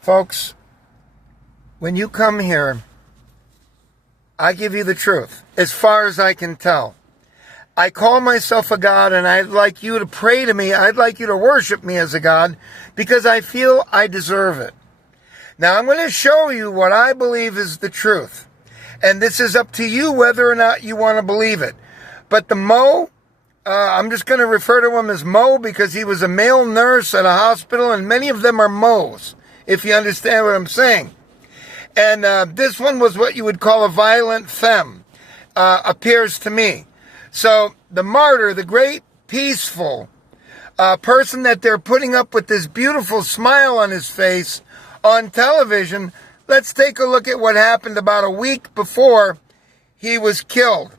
Folks, when you come here, I give you the truth, as far as I can tell. I call myself a God, and I'd like you to pray to me. I'd like you to worship me as a God, because I feel I deserve it. Now, I'm going to show you what I believe is the truth. And this is up to you whether or not you want to believe it. But the Mo, I'm just going to refer to him as Mo because he was a male nurse at a hospital, and many of them are Mo's, if you understand what I'm saying. And this one was what you would call a violent femme, appears to me. So the martyr, the great peaceful person that they're putting up with this beautiful smile on his face on television, let's take a look at what happened about a week before he was killed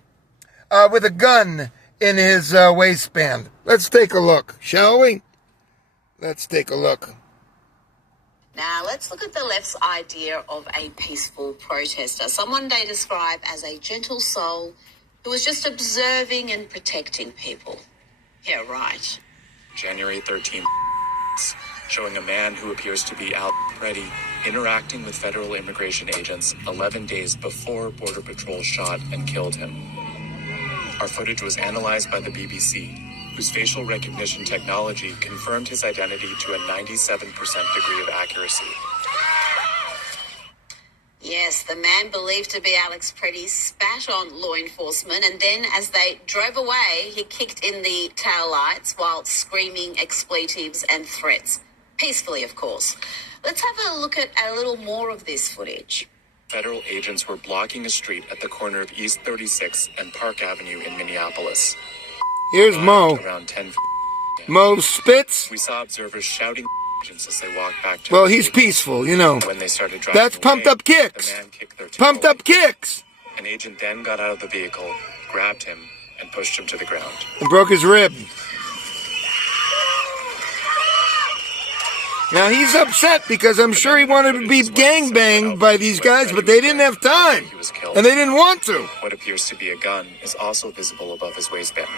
with a gun in his waistband. Let's take a look, shall we? Let's take a look. Now, let's look at the left's idea of a peaceful protester, someone they describe as a gentle soul who was just observing and protecting people. Yeah, right. January 13th, showing a man who appears to be Pretti interacting with federal immigration agents 11 days before Border Patrol shot and killed him. Our footage was analyzed by the BBC, whose facial recognition technology confirmed his identity to a 97% degree of accuracy. Yes, the man believed to be Alex Pretti spat on law enforcement, and then as they drove away, he kicked in the taillights while screaming expletives and threats. Peacefully, of course. Let's have a look at a little more of this footage. Federal agents were blocking a street at the corner of East 36 and Park Avenue in Minneapolis. Here's Mo. Around 10. Mo spits. We saw observers shouting agents as they walked back to. Well, he's peaceful, you know. When they started driving That's pumped away, up kicks. the man kicked their tail Pumped up kicks. An agent then got out of the vehicle, grabbed him, and pushed him to the ground. And broke his rib. Now, he's upset because I'm sure he wanted to be gangbanged by these guys, but they didn't have time. He was killed. And they didn't want to. What appears to be a gun is also visible above his waistband.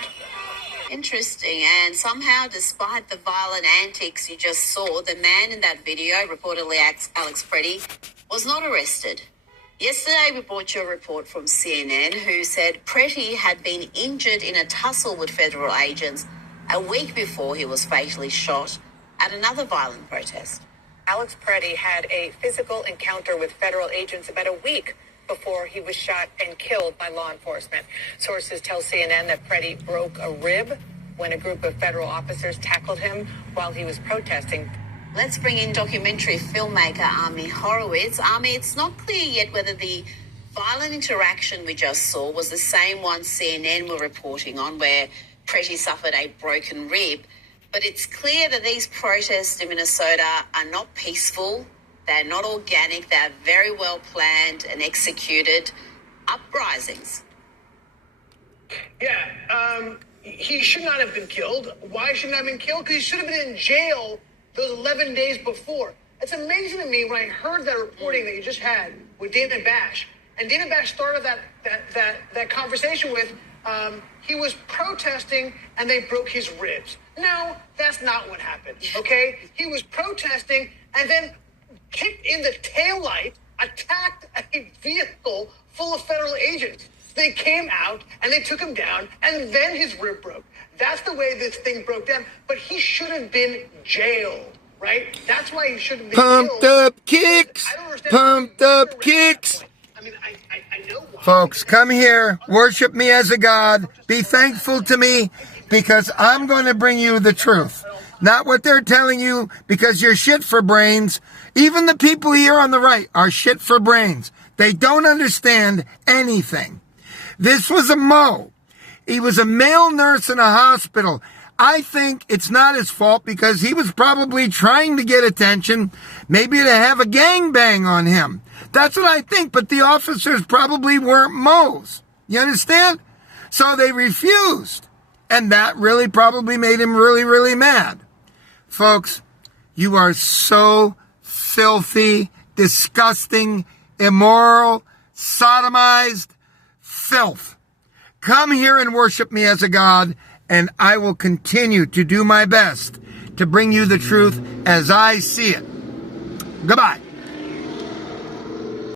Interesting, and somehow, despite the violent antics you just saw, the man in that video, reportedly Alex Pretti, was not arrested. Yesterday, we brought you a report from CNN who said Pretti had been injured in a tussle with federal agents a week before he was fatally shot at another violent protest. Alex Pretti had a physical encounter with federal agents about a week before he was shot and killed by law enforcement. Sources tell CNN that Pretti broke a rib when a group of federal officers tackled him while he was protesting. Let's bring in documentary filmmaker Ami Horowitz. Ami, it's not clear yet whether the violent interaction we just saw was the same one CNN were reporting on, where Pretti suffered a broken rib. But it's clear that these protests in Minnesota are not peaceful. They're not organic. They're very well planned and executed uprisings. Yeah, he should not have been killed. Why should not have been killed? Because he should have been in jail those 11 days before. It's amazing to me when I heard that reporting that you just had with David Bash. And David Bash started that conversation with, he was protesting and they broke his ribs. No, that's not what happened, okay? He was protesting and then kicked in the taillight, attacked a vehicle full of federal agents. They came out and they took him down, and then his rib broke. That's the way this thing broke down. But he should have been jailed, right? That's why he should have been Pumped killed. up kicks. Pumped up kicks. I mean, I know why. Folks, come here. Worship me as a God. Be thankful to me because I'm going to bring you the truth. Not what they're telling you because you're shit for brains. Even the people here on the right are shit for brains. They don't understand anything. This was a Mo. He was a male nurse in a hospital. I think it's not his fault because he was probably trying to get attention, maybe to have a gangbang on him. That's what I think, but the officers probably weren't Mo's. You understand? So they refused. And that really probably made him really, really mad. Folks, you are so filthy, disgusting, immoral, sodomized filth. Come here and worship me as a God, and I will continue to do my best to bring you the truth as I see it. Goodbye.